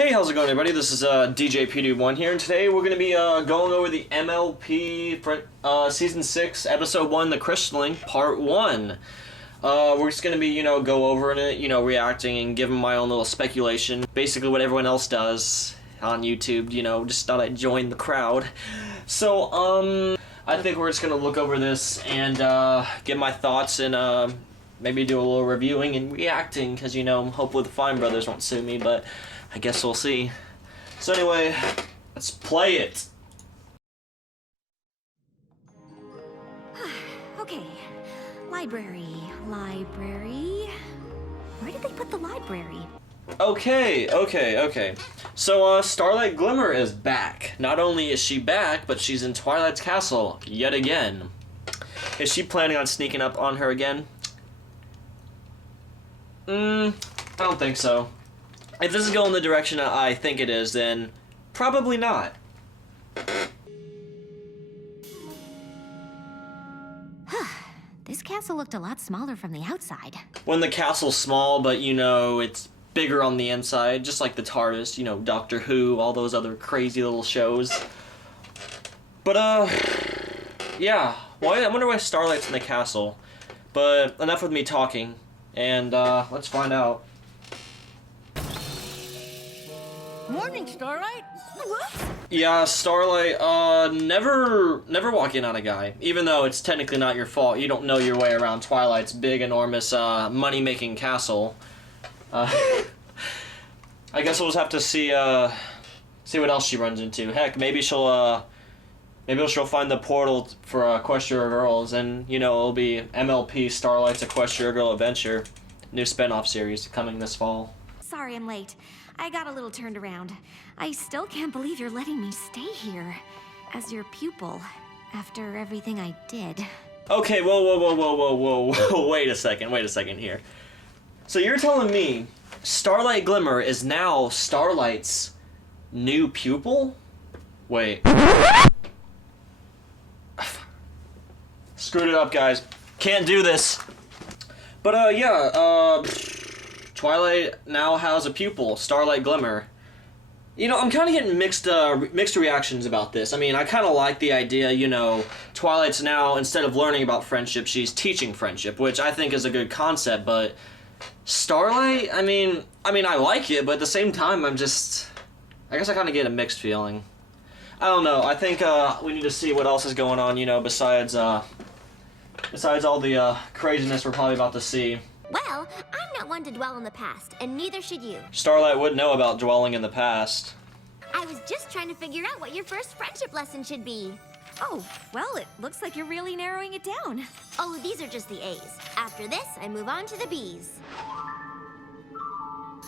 Hey, how's it going, everybody? This is DJ Ep1 here, and today we're going to be going over the MLP Season 6, Episode 1, The Crystalling, Part 1. We're just going to be, go over it, reacting and giving my own little speculation. Basically what everyone else does on YouTube, just thought I'd join the crowd. So, I think we're just going to look over this and give my thoughts and maybe do a little reviewing and reacting, because, hopefully the Fine Brothers won't sue me, but I guess we'll see. So anyway, let's play it. Okay. Library. Where did they put the library? Okay. So, Starlight Glimmer is back. Not only is she back, but she's in Twilight's castle yet again. Is she planning on sneaking up on her again? I don't think so. If this is going the direction I think it is, then probably not. This castle looked a lot smaller from the outside. When the castle's small, but it's bigger on the inside, just like the TARDIS, Doctor Who, all those other crazy little shows. But, yeah. I wonder why Starlight's in the castle. But enough with me talking, and, let's find out. Morning, Starlight. Yeah, Starlight, never walk in on a guy. Even though it's technically not your fault. You don't know your way around Twilight's big, enormous, money-making castle. I guess we'll just have to see what else she runs into. Heck, maybe she'll find the portal for Equestria Girls, and, it'll be MLP Starlight's Equestria Girl Adventure. New spin-off series coming this fall. Sorry I'm late. I got a little turned around. I still can't believe you're letting me stay here as your pupil after everything I did. Okay, whoa, wait a second here. So you're telling me Starlight Glimmer is now Starlight's new pupil? Wait. Screwed it up, guys. Can't do this. But, Twilight now has a pupil, Starlight Glimmer. I'm kind of getting mixed reactions about this. I mean, I kind of like the idea, Twilight's now, instead of learning about friendship, she's teaching friendship, which I think is a good concept, but Starlight, I mean, I like it, but at the same time, I guess I kind of get a mixed feeling. I don't know. I think we need to see what else is going on, besides all the craziness we're probably about to see. Well, I'm not one to dwell on the past, and neither should you. Starlight would know about dwelling in the past. I was just trying to figure out what your first friendship lesson should be. Oh, well, it looks like you're really narrowing it down. Oh, these are just the A's. After this, I move on to the B's.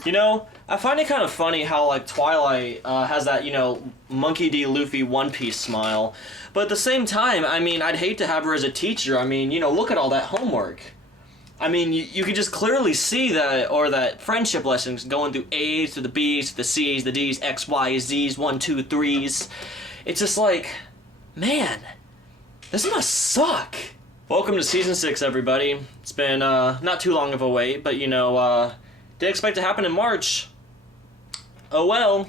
I find it kind of funny how, Twilight has that, Monkey D. Luffy One Piece smile. But at the same time, I'd hate to have her as a teacher. Look at all that homework. You could just clearly see that friendship lessons going through A's to the B's to the C's, the D's, X, Y, Z's, 1, 2, 3's. It's just man, this must suck. Welcome to Season 6, everybody. It's been not too long of a wait, but didn't expect to happen in March. Oh well.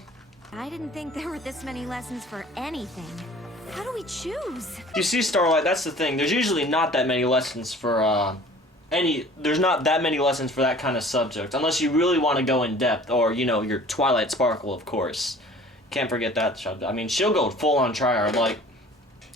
I didn't think there were this many lessons for anything. How do we choose? You see, Starlight, that's the thing. There's usually not that many lessons for there's not that many lessons for that kind of subject, unless you really want to go in depth, or, your Twilight Sparkle, of course. Can't forget that subject. She'll go full on tryhard, like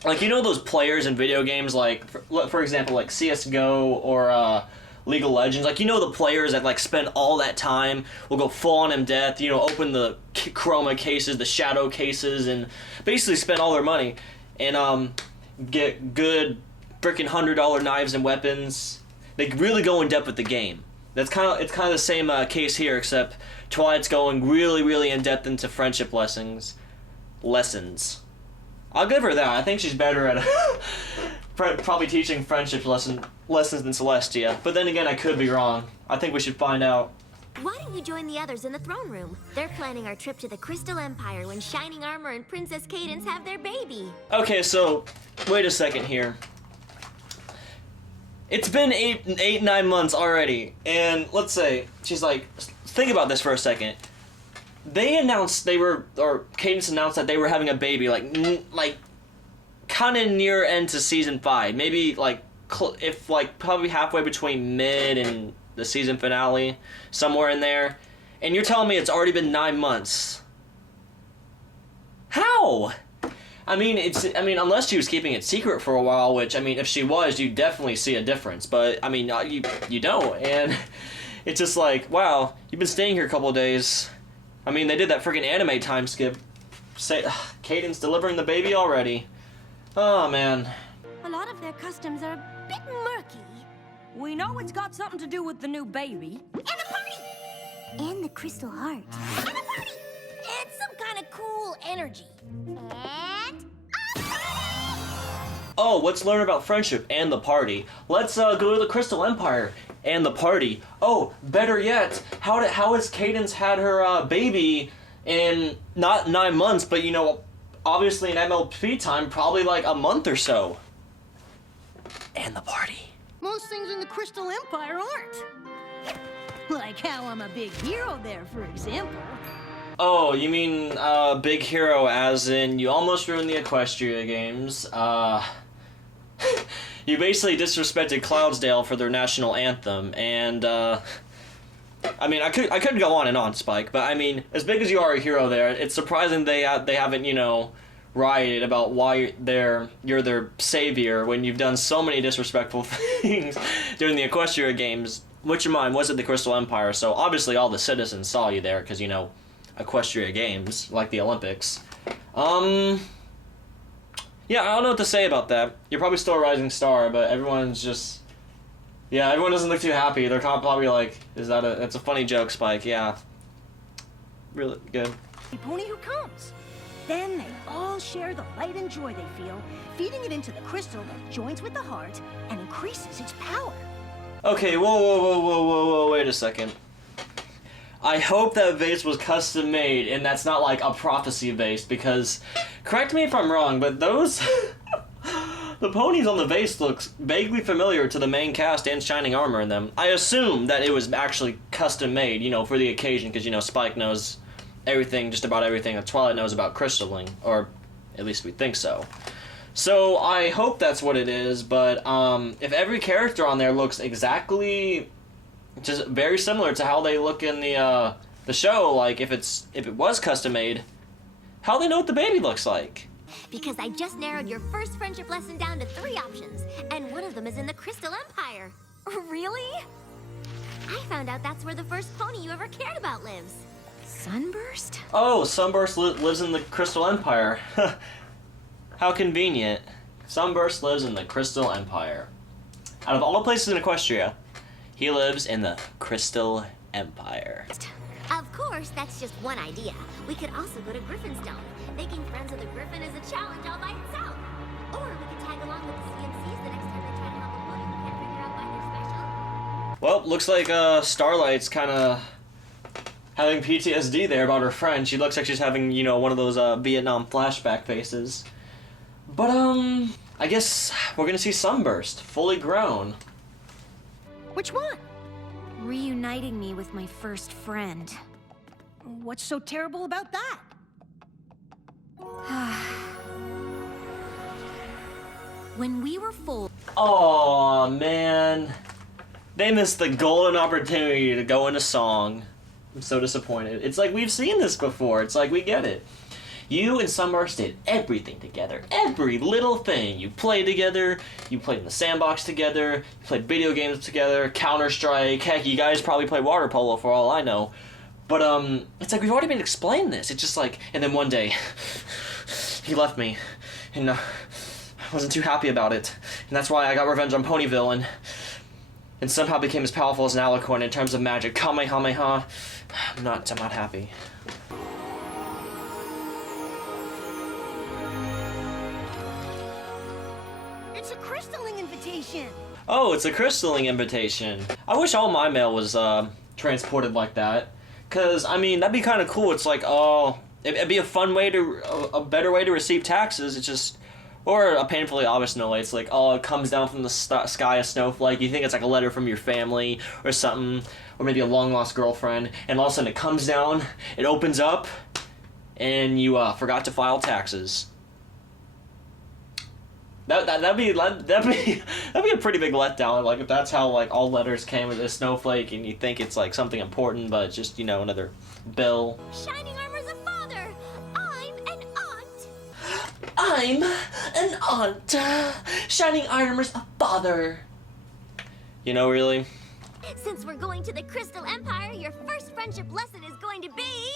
those players in video games, for example, CSGO or, League of Legends, the players that, spend all that time, will go full on in depth, open the chroma cases, the shadow cases, and basically spend all their money, and, get good freaking $100 knives and weapons. They really go in depth with the game. It's kind of the same case here, except Twilight's going really, really in depth into friendship lessons. I'll give her that. I think she's better at probably teaching friendship lessons than Celestia. But then again, I could be wrong. I think we should find out. Why don't you join the others in the throne room? They're planning our trip to the Crystal Empire when Shining Armor and Princess Cadance have their baby. Okay, so wait a second here. It's been 9 months already, and let's say she's think about this for a second. they announced Cadence announced that they were having a baby, like kind of near end to season 5, maybe like if like probably halfway between mid and the season finale, somewhere in there. And you're telling me it's already been 9 months? How? I mean, unless she was keeping it secret for a while, which, I mean, if she was, you definitely see a difference. But, I mean, you don't. And it's just like, wow, you've been staying here a couple of days. I mean, they did that freaking anime time skip. Cadence delivering the baby already. Oh, man. A lot of their customs are a bit murky. We know it's got something to do with the new baby. And the party! And the crystal heart. And the party! And some kind of cool energy. And a party! Oh, let's learn about friendship and the party. Let's go to the Crystal Empire and the party. Oh, better yet, how has Cadence had her baby in not 9 months, but you know, obviously in MLP time, probably like a month or so. And the party. Most things in the Crystal Empire aren't. Like how I'm a big hero there, for example. Oh, you mean big hero as in you almost ruined the Equestria games. You basically disrespected Cloudsdale for their national anthem, and I mean, I could go on and on, Spike, but I mean, as big as you are a hero there, it's surprising they haven't, you know, rioted about why you're their savior when you've done so many disrespectful things during the Equestria games. Which of mine was at the Crystal Empire, so obviously all the citizens saw you there, because, you know, Equestria games, like the Olympics. Yeah, I don't know what to say about that. You're probably still a rising star, but everyone's just... Yeah, everyone doesn't look too happy. They're probably like, that's a funny joke, Spike, yeah. Really good. The pony who comes. Then they all share the light and joy they feel, feeding it into the crystal that joins with the heart and increases its power. Okay, whoa, wait a second. I hope that vase was custom made and that's not like a prophecy vase, because, correct me if I'm wrong, but those, the ponies on the vase looks vaguely familiar to the main cast and Shining Armor in them. I assume that it was actually custom made, you know, for the occasion, because, you know, Spike knows everything, just about everything that Twilight knows about crystalling, or at least we think so. So I hope that's what it is, but if every character on there looks exactly just very similar to how they look in the show, like if it was custom made, how do they know what the baby looks like? Because I just narrowed your first friendship lesson down to 3 options, and one of them is in the Crystal Empire. Really? I found out that's where the first pony you ever cared about lives. Sunburst? Oh, Sunburst lives in the Crystal Empire. How convenient. Sunburst lives in the Crystal Empire. Out of all the places in Equestria, he lives in the Crystal Empire. Of course, that's just one idea. We could also go to Griffinstone. Making friends with a griffin is a challenge all by itself. Or we could tag along with the CMCs the next time they try to help a pony who can't figure out why they're special. Well, looks like Starlight's kind of having PTSD there about her friend. She looks like she's having, you know, one of those Vietnam flashback faces. But, I guess we're gonna see Sunburst, fully grown. Which one? Reuniting me with my first friend. What's so terrible about that? When we were full... Aw, man. They missed the golden opportunity to go into song. I'm so disappointed. It's like we've seen this before. It's like we get it. You and Sunburst did everything together. Every little thing. You played together. You played in the sandbox together. You played video games together. Counter-Strike. Heck, you guys probably played water polo for all I know. But, it's like we've already been explained this. It's just like, and then one day, he left me. And, I wasn't too happy about it. And that's why I got revenge on Ponyville and somehow became as powerful as an Alicorn in terms of magic. Kamehameha. I'm not happy. It's a crystalling invitation. Oh, it's a crystalling invitation. I wish all my mail was transported like that. Cause I mean that'd be kind of cool. It's like, oh, it'd be a fun way a better way to receive taxes. It's just Or a painfully obvious snowflake. It's like, oh, it comes down from the sky, a snowflake. You think it's like a letter from your family or something, or maybe a long-lost girlfriend, and all of a sudden it comes down, it opens up, and you forgot to file taxes. That'd be a pretty big letdown. Like if that's how like all letters came with a snowflake, and you think it's like something important, but it's just, you know, another bill. Shining Armor's a father. I'm an aunt. I'm an aunt. Shining Armor's a father. You know, really? Since we're going to the Crystal Empire, your first friendship lesson is going to be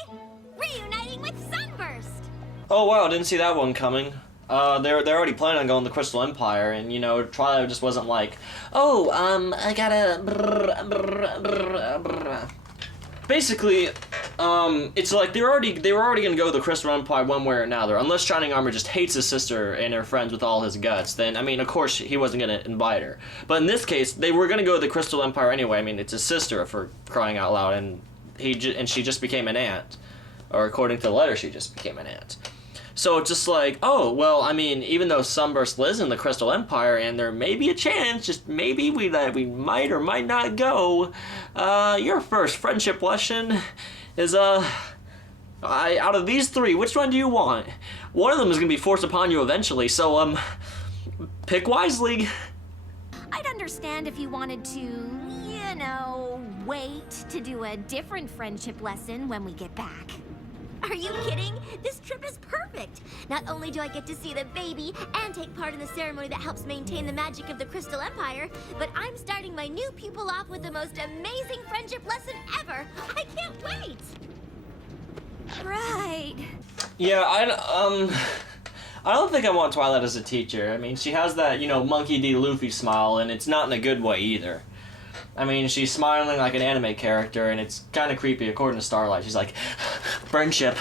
reuniting with Sunburst. Oh wow, didn't see that one coming. They're already planning on going to the Crystal Empire, and you know, Twilight just wasn't like, oh, I gotta. Basically, it's like they were already gonna go to the Crystal Empire one way or another. Unless Shining Armor just hates his sister and her friends with all his guts, then I mean, of course he wasn't gonna invite her. But in this case, they were gonna go to the Crystal Empire anyway. I mean, it's his sister, for crying out loud, and she just became an aunt, or according to the letter, she just became an aunt. So it's just like, oh, well, I mean, even though Sunburst lives in the Crystal Empire, and there may be a chance, just maybe we might or might not go, your first friendship lesson is, out of these three, which one do you want? One of them is going to be forced upon you eventually, so, pick wisely. I'd understand if you wanted to, you know, wait to do a different friendship lesson when we get back. Are you kidding? This trip is perfect. Not only do I get to see the baby and take part in the ceremony that helps maintain the magic of the Crystal Empire, but I'm starting my new pupil off with the most amazing friendship lesson ever. I can't wait. Right. Yeah, I don't think I want Twilight as a teacher. I mean, she has that, you know, Monkey D. Luffy smile, and it's not in a good way either. I mean, she's smiling like an anime character, and it's kind of creepy. According to Starlight, she's like, "Friendship,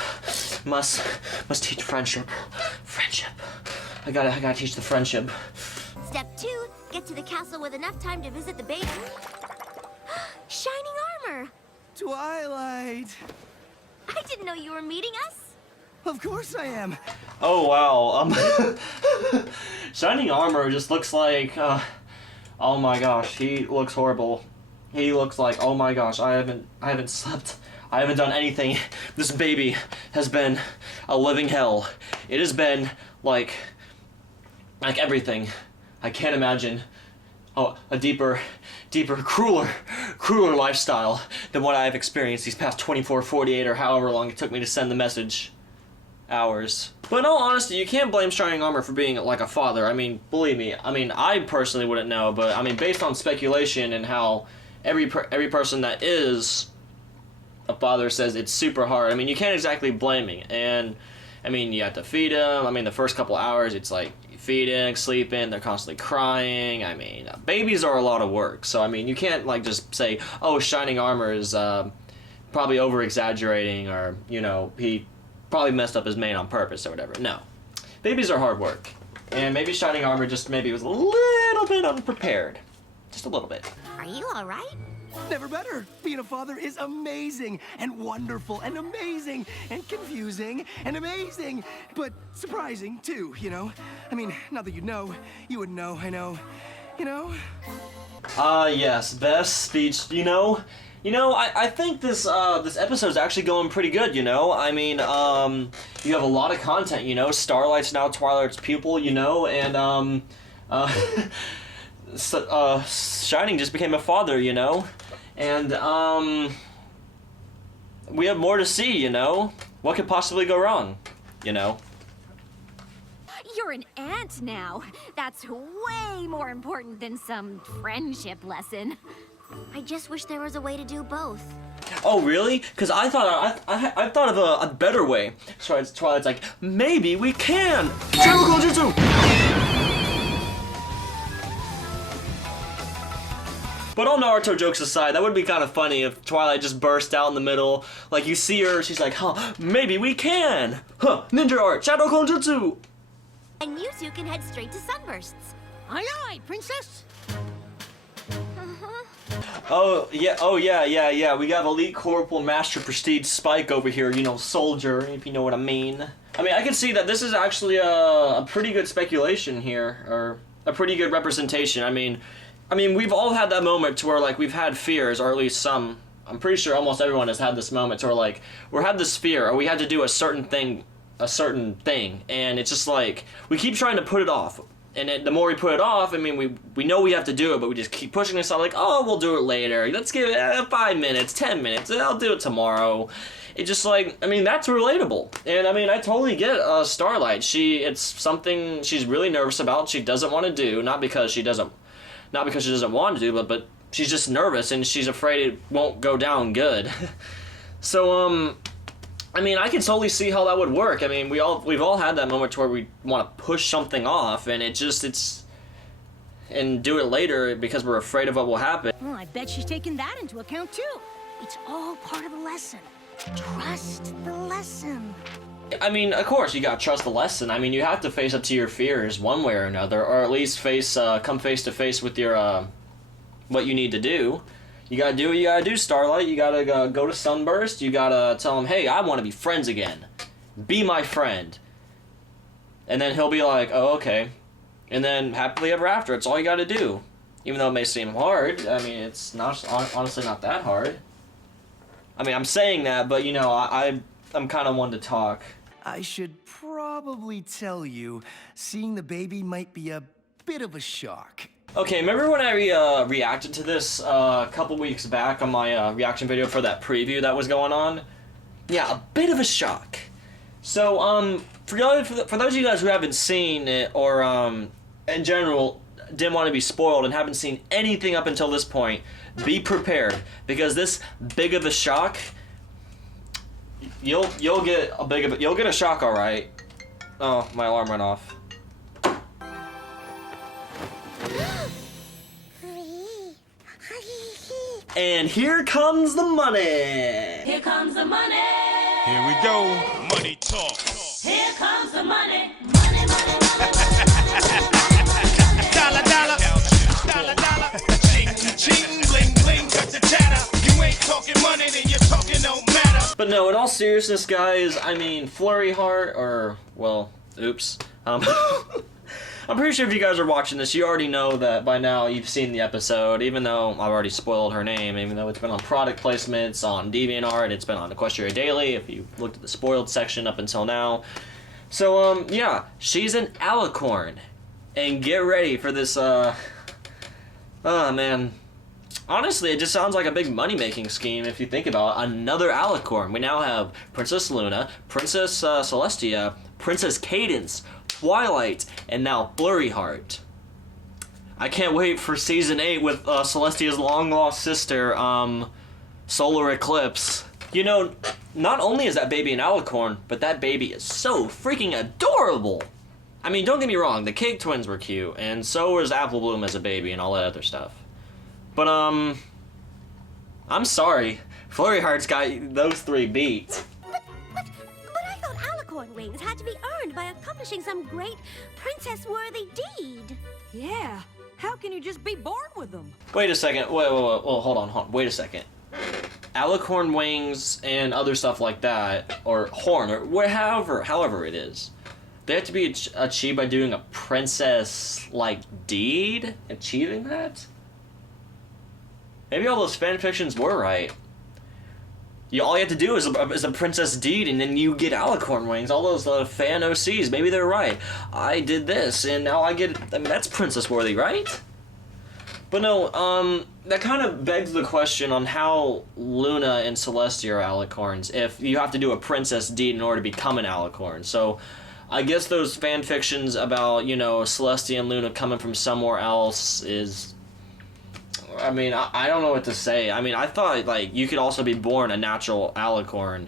must teach friendship. Friendship. I gotta teach the friendship." Step 2, get to the castle with enough time to visit the baby. Shining Armor. Twilight. I didn't know you were meeting us. Of course I am. Oh wow. Shining Armor just looks like. Oh my gosh, he looks horrible. He looks like, oh my gosh, I haven't slept. I haven't done anything. This baby has been a living hell. It has been like everything. I can't imagine a deeper, crueler lifestyle than what I've experienced these past 24, 48, or however long it took me to send the message. Hours. But in all honesty, you can't blame Shining Armor for being like a father. I mean, believe me. I mean, I personally wouldn't know, but I mean, based on speculation and how every person that is a father says it's super hard. I mean, you can't exactly blame me. And I mean, you have to feed them. I mean, the first couple hours, it's like feeding, sleeping. They're constantly crying. I mean, babies are a lot of work. So I mean, you can't like just say, oh, Shining Armor is probably over exaggerating, or you know, he probably messed up his mane on purpose or whatever. No. Babies are hard work. And maybe Shining Armor just maybe was a little bit unprepared. Just a little bit. Are you all right? Never better. Being a father is amazing and wonderful and amazing and confusing and amazing, but surprising too, you know? I mean, not that you'd know. You would know, I know. You know? Yes. Best speech, you know? You know, I think this episode's actually going pretty good, you know? I mean, you have a lot of content, you know? Starlight's now Twilight's pupil, you know? And, Shining just became a father, you know? And, we have more to see, you know? What could possibly go wrong, you know? You're an aunt now. That's way more important than some friendship lesson. I just wish there was a way to do both. Oh, really? Because I thought of a better way. So Twilight's like, maybe we can! Chemical Jutsu! But all Naruto jokes aside, that would be kind of funny if Twilight just burst out in the middle. Like, you see her, she's like, huh, maybe we can! Huh, ninja art, Shadow Clone Jutsu! And you two can head straight to Sunbursts. Aye, aye, princess. Oh yeah. We got Elite Corporal Master Prestige Spike over here, you know, soldier, if you know what I mean. I mean, I can see that this is actually a pretty good speculation here, or a pretty good representation. I mean, we've all had that moment to where, like, we've had fears, or at least some. I'm pretty sure almost everyone has had this moment to where, like, we had this fear, or we had to do a certain thing, and it's just like, we keep trying to put it off. And the more we put it off, I mean, we know we have to do it, but we just keep pushing this out, like, oh, we'll do it later. Let's give it 5 minutes, 10 minutes, I'll do it tomorrow. It's just like, I mean, that's relatable. And I mean, I totally get Starlight. It's something she's really nervous about. She doesn't want to do, not because she doesn't want to do, but she's just nervous and she's afraid it won't go down good. So, I mean, I can totally see how that would work. I mean, we've all had that moment where we want to push something off, and and do it later because we're afraid of what will happen. Well, I bet she's taking that into account, too. It's all part of the lesson. Trust the lesson. I mean, of course, you gotta trust the lesson. I mean, you have to face up to your fears one way or another, or at least come face to face with your, what you need to do. You gotta do what you gotta do, Starlight. You gotta go to Sunburst. You gotta tell him, hey, I want to be friends again. Be my friend. And then he'll be like, oh, okay. And then happily ever after. It's all you gotta do. Even though it may seem hard, I mean, it's not honestly not that hard. I mean, I'm saying that, but, you know, I'm kind of one to talk. I should probably tell you, seeing the baby might be a bit of a shock. Okay, remember when I reacted to this a couple weeks back on my reaction video for that preview that was going on? Yeah, a bit of a shock. So, for those of you guys who haven't seen it, or in general didn't want to be spoiled and haven't seen anything up until this point, be prepared, because this big of a shock, you'll get a shock, all right. Oh, my alarm went off. And here comes the money. Here comes the money. Here we go. Money talk. Here comes the money. Money, money, money, money. Dollar, dollar. Dollar, dollar. Ching, ching, bling, bling, cut the chatter. You ain't talking money, then you're talking no matter. But no, in all seriousness, guys, I mean, Flurry Heart, or, well, oops. I'm pretty sure if you guys are watching this, you already know that by now you've seen the episode, even though I've already spoiled her name, even though it's been on product placements, on DeviantArt, it's been on Equestria Daily, if you looked at the spoiled section up until now. So, yeah, she's an alicorn. And get ready for this, oh, man. Honestly, it just sounds like a big money-making scheme if you think about it. Another alicorn. We now have Princess Luna, Princess Celestia, Princess Cadence, Twilight, and now Flurry Heart. I can't wait for Season 8 with Celestia's long-lost sister, Solar Eclipse. You know, not only is that baby an alicorn, but that baby is so freaking adorable! I mean, don't get me wrong, the Cake Twins were cute, and so was Apple Bloom as a baby and all that other stuff. But, I'm sorry. Flurry Heart's got those three beat. But I thought alicorn wings had to be earned by accomplishing some great princess-worthy deed. Yeah. How can you just be born with them? Wait a second. Wait, hold on. Wait a second. Alicorn wings and other stuff like that, or horn, or however it is, they have to be achieved by doing a princess-like deed? Achieving that? Maybe all those fanfictions were right. All you have to do is a princess deed, and then you get alicorn wings. All those fan OCs, maybe they're right. I did this, and now I get... I mean, that's princess-worthy, right? But no, that kind of begs the question on how Luna and Celestia are alicorns, if you have to do a princess deed in order to become an alicorn. So, I guess those fanfictions about, you know, Celestia and Luna coming from somewhere else is... I mean, I don't know what to say. I mean, I thought, like, you could also be born a natural alicorn.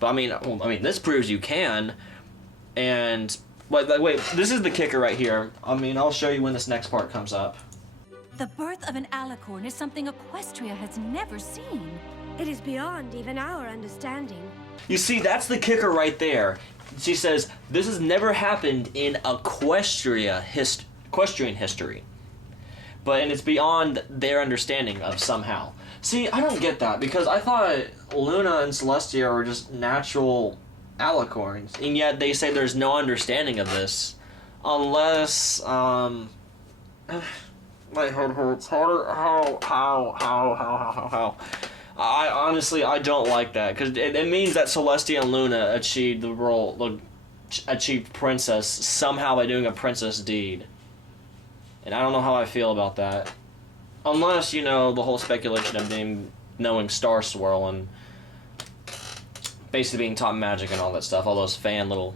But, I mean, this proves you can. And, wait, this is the kicker right here. I mean, I'll show you when this next part comes up. The birth of an alicorn is something Equestria has never seen. It is beyond even our understanding. You see, that's the kicker right there. She says, this has never happened in equestrian history. And it's beyond their understanding of somehow. See, I don't get that, because I thought Luna and Celestia were just natural alicorns, and yet they say there's no understanding of this. Unless, my head hurts. How? I honestly, I don't like that, because it means that Celestia and Luna achieved the role, achieved princess somehow by doing a princess deed. And I don't know how I feel about that. Unless, you know, the whole speculation of knowing Star Swirl and basically being taught magic and all that stuff, all those fan little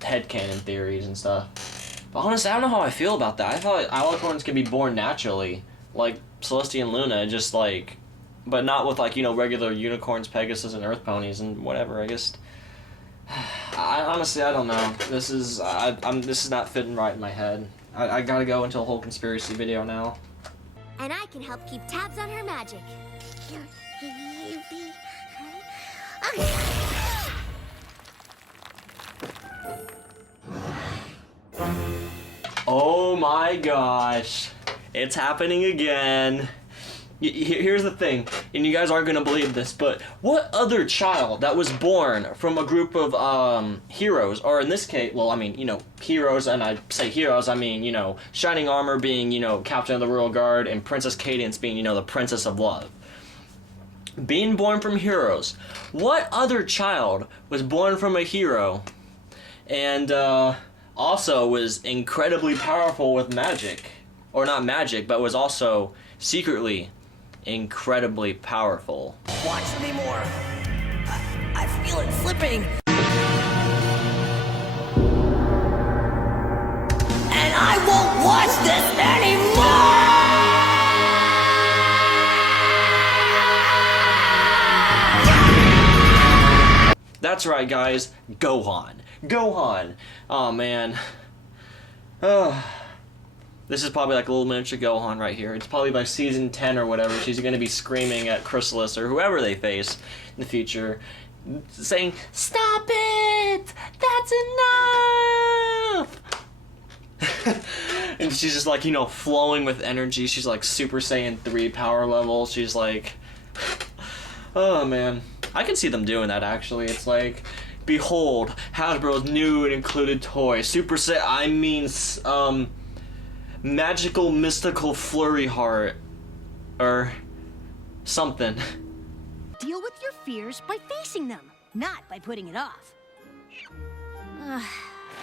headcanon theories and stuff. But honestly, I don't know how I feel about that. I thought alicorns can be born naturally, like Celestia and Luna, just like, but not with, like, you know, regular unicorns, Pegasus, and Earth ponies and whatever. I guess. Honestly, I don't know. This is this is not fitting right in my head. I gotta go into a whole conspiracy video now. And I can help keep tabs on her magic. Oh my gosh. It's happening again. Here's the thing, and you guys aren't going to believe this, but what other child that was born from a group of heroes, or in this case, well, I mean, you know, heroes, and I say heroes, I mean, you know, Shining Armor being, you know, Captain of the Royal Guard, and Princess Cadence being, you know, the Princess of Love. Being born from heroes, what other child was born from a hero, and also was incredibly powerful with magic? Or not magic, but was also secretly incredibly powerful. Watch me more. I feel it slipping. And I won't watch this anymore! That's right, guys. Gohan. Gohan. Oh, man. This is probably like a little miniature Gohan right here. It's probably by season 10 or whatever. She's going to be screaming at Chrysalis or whoever they face in the future, saying, "Stop it! That's enough!" And she's just like, you know, flowing with energy. She's like Super Saiyan 3 power level. She's like, oh man. I can see them doing that, actually. It's like, behold, Hasbro's new and included toy. Super Saiyan, Magical Mystical Flurry Heart. Or something. Deal with your fears by facing them, not by putting it off.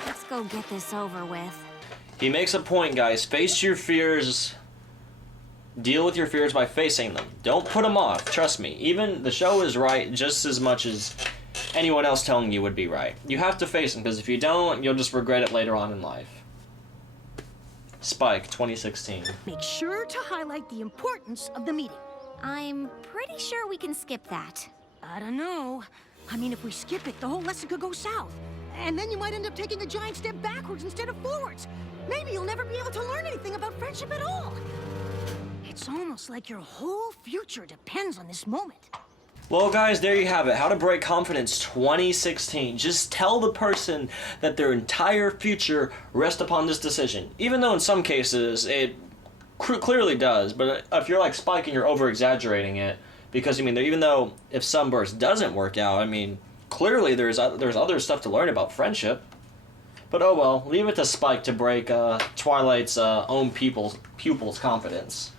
Let's go get this over with. He makes a point, guys. Face your fears. Deal with your fears by facing them. Don't put them off. Trust me. Even the show is right just as much as anyone else telling you would be right. You have to face them, because if you don't, you'll just regret it later on in life. Spike, 2016. Make sure to highlight the importance of the meeting. I'm pretty sure we can skip that. I don't know. I mean, if we skip it, the whole lesson could go south. And then you might end up taking a giant step backwards instead of forwards. Maybe you'll never be able to learn anything about friendship at all. It's almost like your whole future depends on this moment. Well, guys, there you have it. How to Break Confidence 2016. Just tell the person that their entire future rests upon this decision. Even though in some cases it clearly does. But if you're like Spike and you're over-exaggerating it, because, I mean, even though if Sunburst doesn't work out, I mean, clearly there's other stuff to learn about friendship. But oh well, leave it to Spike to break Twilight's own pupil's confidence.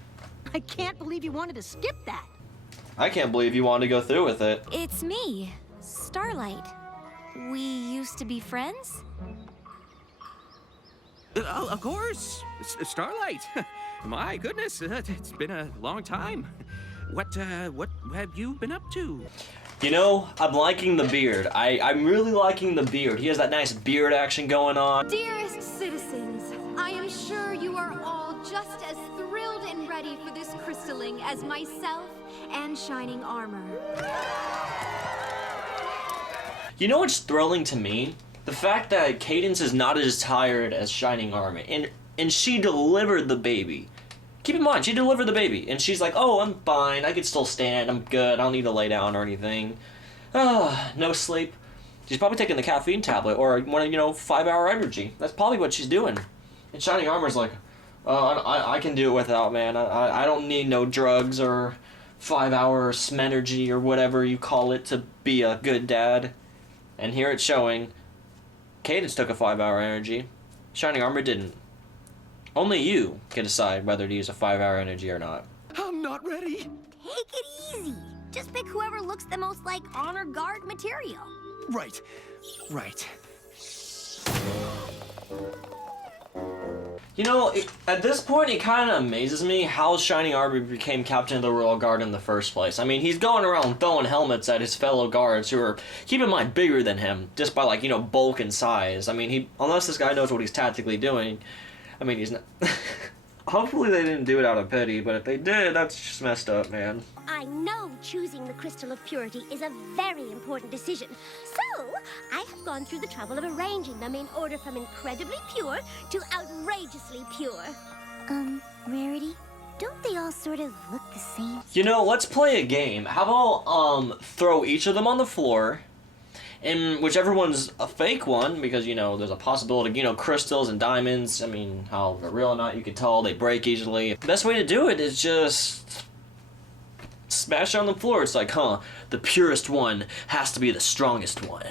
I can't believe you wanted to skip that. I can't believe you wanted to go through with it. It's me, Starlight. We used to be friends? Of course, Starlight. My goodness, it's been a long time. What have you been up to? You know, I'm liking the beard. I'm really liking the beard. He has that nice beard action going on. Dearest citizens, I am sure you are all just as thrilled and ready for this crystalling as myself and Shining Armor. You know what's thrilling to me? The fact that Cadence is not as tired as Shining Armor, and she delivered the baby. Keep in mind, she delivered the baby, and she's like, oh, I'm fine, I can still stand, I'm good, I don't need to lay down or anything. No sleep. She's probably taking the caffeine tablet, or one of, 5-hour energy. That's probably what she's doing. And Shining Armor's like, I can do it without, man. I don't need no drugs or 5-hour smenergy or whatever you call it to be a good dad. And here it's showing Cadence took a 5-hour energy. Shining Armor didn't. Only you can decide whether to use a 5-hour energy or not. I'm not ready. Take it easy. Just pick whoever looks the most like honor guard material. Right. Right. You know, at this point, it kind of amazes me how Shining Armor became Captain of the Royal Guard in the first place. I mean, he's going around throwing helmets at his fellow guards who are, keep in mind, bigger than him, just by, like, you know, bulk and size. I mean, unless this guy knows what he's tactically doing, I mean, he's not... Hopefully they didn't do it out of pity, but if they did, that's just messed up, man. I know choosing the Crystal of Purity is a very important decision, so I have gone through the trouble of arranging them in order from incredibly pure to outrageously pure. Rarity, don't they all sort of look the same? You know, let's play a game. How about, throw each of them on the floor, and whichever one's a fake one, because, you know, there's a possibility, you know, crystals and diamonds, I mean, how they're real or not, you can tell, they break easily. The best way to do it is just smash it on the floor. It's like, huh, the purest one has to be the strongest one.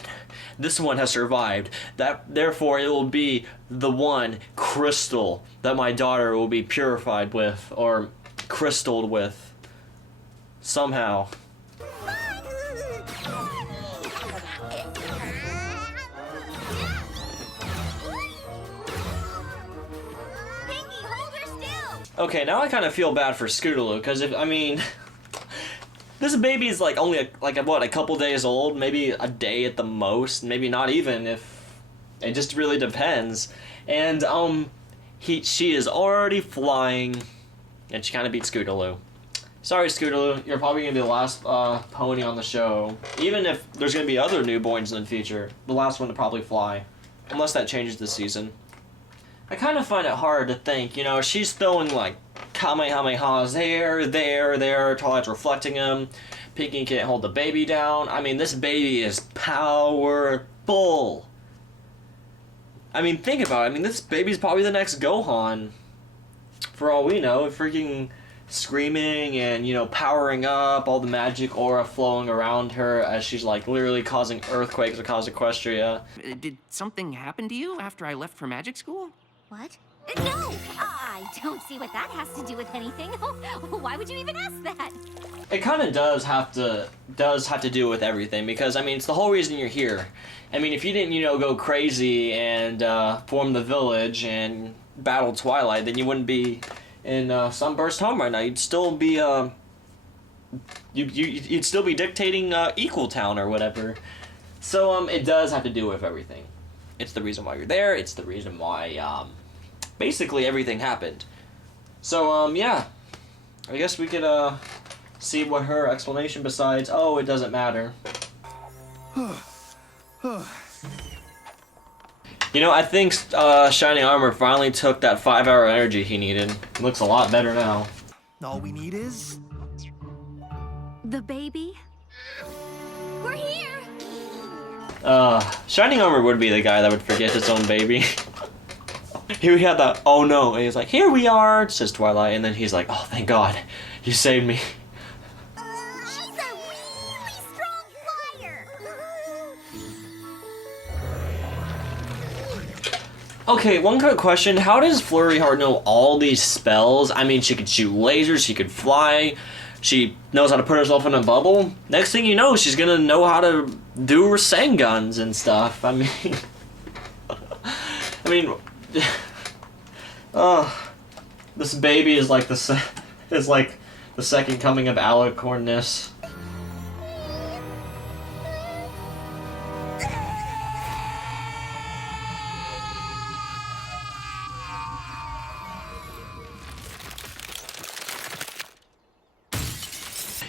This one has survived. Therefore, it will be the one crystal that my daughter will be purified with, or crystalled with, somehow. Okay, now I kind of feel bad for Scootaloo, because I mean, this baby is like only a couple days old, maybe a day at the most, maybe not even, if it just really depends. And she is already flying, and she kind of beat Scootaloo. Sorry, Scootaloo, you're probably gonna be the last pony on the show. Even if there's gonna be other newborns in the future, the last one to probably fly, unless that changes this season. I kind of find it hard to think, you know, she's throwing, like, Kamehamehas there, Twilight's reflecting him, Pinky can't hold the baby down. I mean, this baby is powerful. I mean, think about it. I mean, this baby's probably the next Gohan. For all we know, freaking screaming and, you know, powering up, all the magic aura flowing around her as she's, like, literally causing earthquakes across Equestria. Did something happen to you after I left for magic school? What? No! I don't see what that has to do with anything. Why would you even ask that? It kind of does have to do with everything, because I mean, it's the whole reason you're here. I mean, if you didn't, you know, go crazy and form the village and battle Twilight, then you wouldn't be in Sunburst Home right now. You'd still be you'd still be dictating Equal Town or whatever. So it does have to do with everything. It's the reason why you're there. It's the reason why basically everything happened. So yeah, I guess we could see what her explanation besides, oh, it doesn't matter. You know, I think Shining Armor finally took that 5-hour energy he needed. It looks a lot better now. All we need is... The baby? We're here! Shining Armor would be the guy that would forget his own baby. Here we had that, oh no, and he's like, here we are, says Twilight, and then he's like, oh, thank God, you saved me. She's a really strong flyer! Okay, one quick question, how does Flurry Heart know all these spells? I mean, she could shoot lasers, she could fly, she knows how to put herself in a bubble. Next thing you know, she's gonna know how to do Rasenguns and stuff. I mean, this baby is like the second coming of Alicornness.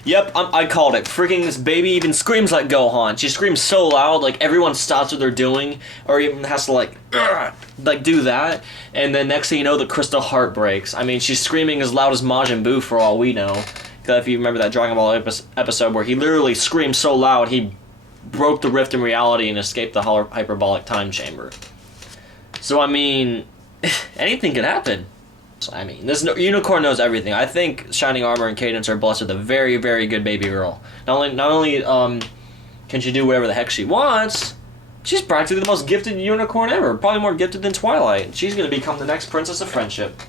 Yep, I called it. Freaking this baby even screams like Gohan. She screams so loud, like everyone stops what they're doing, or even has to like do that. And then next thing you know, the crystal heart breaks. I mean, she's screaming as loud as Majin Buu for all we know. Because if you remember that Dragon Ball episode where he literally screamed so loud, he broke the rift in reality and escaped the hyperbolic time chamber. So I mean, anything could happen. I mean, this unicorn knows everything. I think Shining Armor and Cadence are blessed with a very, very good baby girl. Not only can she do whatever the heck she wants, she's practically the most gifted unicorn ever. Probably more gifted than Twilight. She's gonna become the next Princess of Friendship.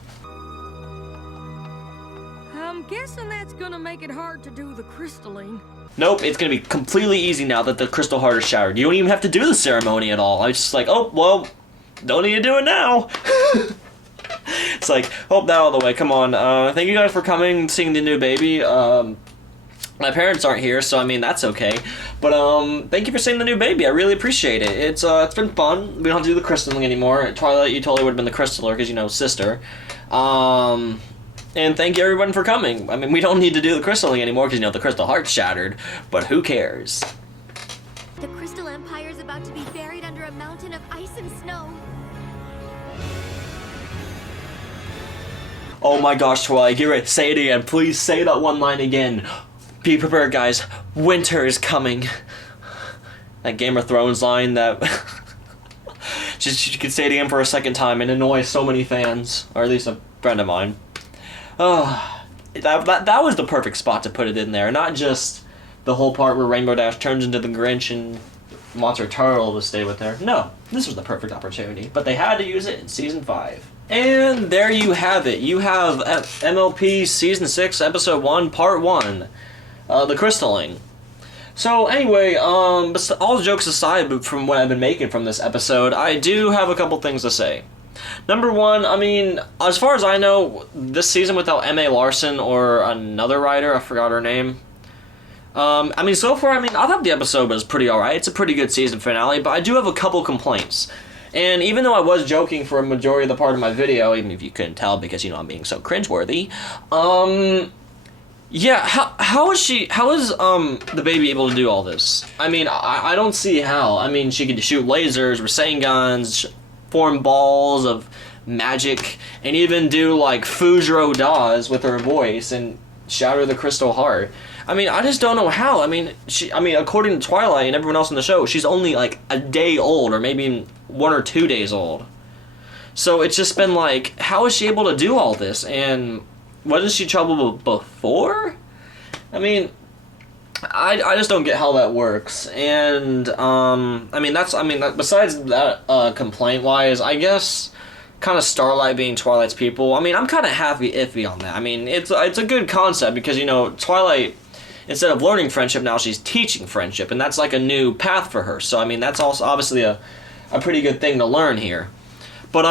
I'm guessing that's gonna make it hard to do the crystalline. Nope, it's gonna be completely easy now that the crystal heart is shattered. You don't even have to do the ceremony at all. I was just like, oh, well, don't need to do it now. It's like, hope that all the way. Come on. Thank you guys for coming, seeing the new baby. My parents aren't here, so I mean that's okay. But thank you for seeing the new baby. I really appreciate it. It's been fun. We don't have to do the crystalling anymore. Twilight, you totally would have been the crystaller because you know sister. And thank you everyone for coming. I mean we don't need to do the crystalling anymore because you know the crystal heart's shattered. But who cares? The Crystal Empire is about to be buried under a mountain of ice and snow. Oh my gosh, Twilight, get ready. Say it again. Please say that one line again. Be prepared, guys. Winter is coming. That Game of Thrones line that... she could say it again for a second time and annoy so many fans. Or at least a friend of mine. Oh, that was the perfect spot to put it in there. Not just the whole part where Rainbow Dash turns into the Grinch and wants her turtle to stay with her. No, this was the perfect opportunity. But they had to use it in Season 5. And there you have it. You have MLP Season 6, Episode 1, Part 1. The crystalling. So anyway, all jokes aside from what I've been making from this episode, I do have a couple things to say. Number one, I mean, as far as I know, this season without M.A. Larson or another writer, I forgot her name. I mean, so far, I thought the episode was pretty alright. It's a pretty good season finale, but I do have a couple complaints. And even though I was joking for a majority of the part of my video, even if you couldn't tell because, you know, I'm being so cringeworthy, yeah, how is the baby able to do all this? I mean, I don't see how. I mean, she could shoot lasers, Rasenguns, form balls of magic, and even do, like, Fujiro Das with her voice and shatter the crystal heart. I mean, I just don't know how. I mean, according to Twilight and everyone else in the show, she's only, like, a day old, or maybe 1 or 2 days old. So it's just been like, how is she able to do all this? And wasn't she trouble before? I mean, I just don't get how that works. And besides that complaint-wise, I guess kind of Starlight being Twilight's people. I mean, I'm kind of iffy on that. I mean, it's a good concept because, you know, Twilight, instead of learning friendship, now she's teaching friendship, and that's like a new path for her. So I mean, that's also obviously a pretty good thing to learn here. But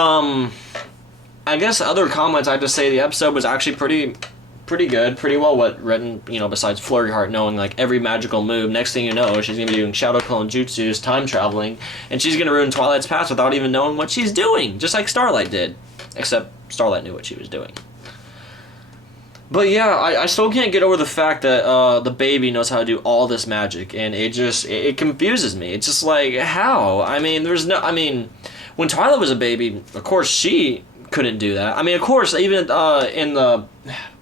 I guess other comments, I'd just say the episode was actually pretty good, pretty well written, you know, besides Flurry Heart knowing like every magical move. Next thing you know, she's gonna be doing Shadow Clone Jutsus, time traveling, and she's gonna ruin Twilight's past without even knowing what she's doing, just like Starlight did. Except Starlight knew what she was doing. But yeah, I still can't get over the fact that the baby knows how to do all this magic, and it confuses me. It's just like, how? I mean, when Twilight was a baby, of course she couldn't do that. I mean, of course, even in the,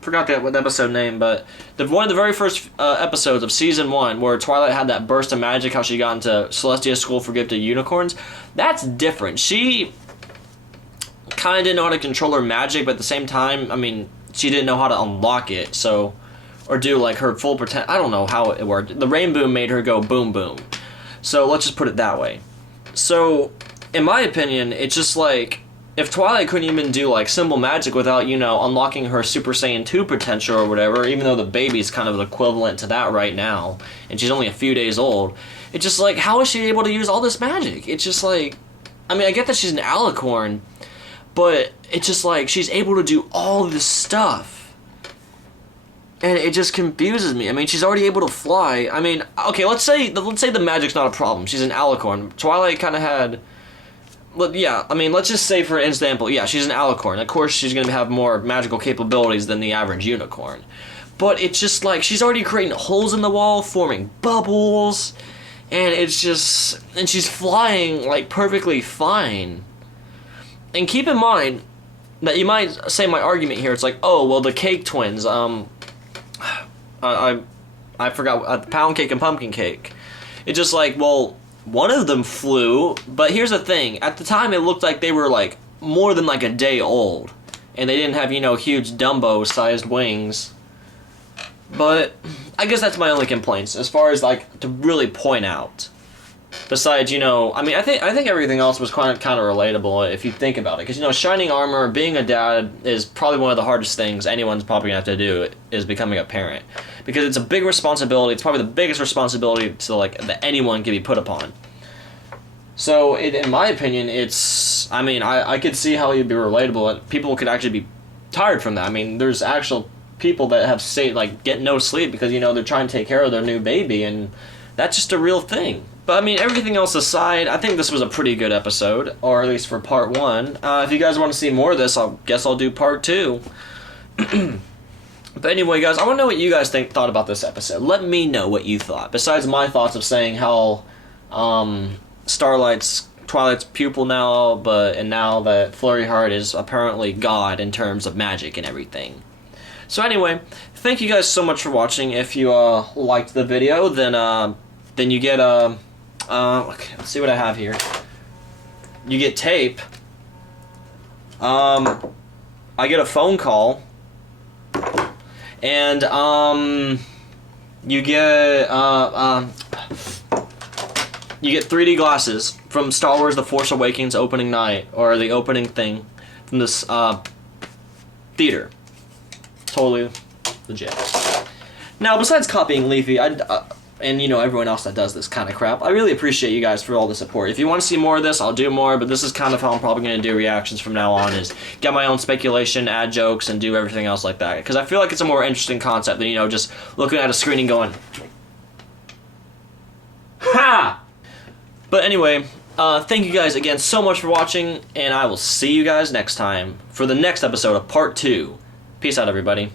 forgot what episode name, but one of the very first episodes of Season 1, where Twilight had that burst of magic, how she got into Celestia School for Gifted Unicorns, that's different. She kind of didn't know how to control her magic, but at the same time, I mean, she didn't know how to unlock it, so, or do like her full pretend, I don't know how it worked. The rainbow made her go boom boom. So let's just put it that way. So, in my opinion, it's just like, if Twilight couldn't even do like simple magic without, you know, unlocking her Super Saiyan 2 potential or whatever, even though the baby's kind of equivalent to that right now, and she's only a few days old, it's just like, how is she able to use all this magic? It's just like, I mean, I get that she's an alicorn, but it's just like, she's able to do all this stuff. And it just confuses me. I mean, she's already able to fly. I mean, okay, let's say the magic's not a problem. She's an alicorn. Twilight kind of had, yeah, I mean, let's just say for example, yeah, she's an alicorn. Of course, she's going to have more magical capabilities than the average unicorn. But it's just like, she's already creating holes in the wall, forming bubbles, and it's just, and she's flying, like, perfectly fine. And keep in mind that you might say my argument here, it's like, oh, well, the cake twins, I forgot, pound cake and pumpkin cake. It's just like, well, one of them flew, but here's the thing. At the time, it looked like they were, like, more than, like, a day old. and they didn't have, you know, huge Dumbo-sized wings. But I guess that's my only complaints as far as like to really point out. Besides, you know, I mean, I think everything else was kind of relatable if you think about it, because you know, shining armor, being a dad is probably one of the hardest things anyone's probably gonna have to do is becoming a parent, because it's a big responsibility. It's probably the biggest responsibility to like that anyone can be put upon. So, in my opinion, it's, I mean, I could see how it'd be relatable, and people could actually be tired from that. I mean, there's actual people that have like get no sleep because, you know, they're trying to take care of their new baby, and that's just a real thing. But I mean, everything else aside, I think this was a pretty good episode, or at least for part 1. If you guys want to see more of this, I guess I'll do part 2. But anyway, guys, I want to know what you guys thought about this episode. Let me know what you thought. Besides my thoughts of saying how Starlight's Twilight's pupil now, and now that Flurry Heart is apparently God in terms of magic and everything. So anyway, thank you guys so much for watching. If you liked the video, then you get okay, let's see what I have here. You get tape. I get a phone call, and you get 3D glasses from Star Wars: The Force Awakens opening night, or the opening thing from this theater. Totally legit. Now, besides copying Leafy, and you know, everyone else that does this kind of crap, I really appreciate you guys for all the support. If you want to see more of this, I'll do more, but this is kind of how I'm probably going to do reactions from now on, is get my own speculation, add jokes, and do everything else like that. Because I feel like it's a more interesting concept than, you know, just looking at a screen and going, ha! But anyway, thank you guys again so much for watching, and I will see you guys next time for the next episode of Part 2. Peace out, everybody.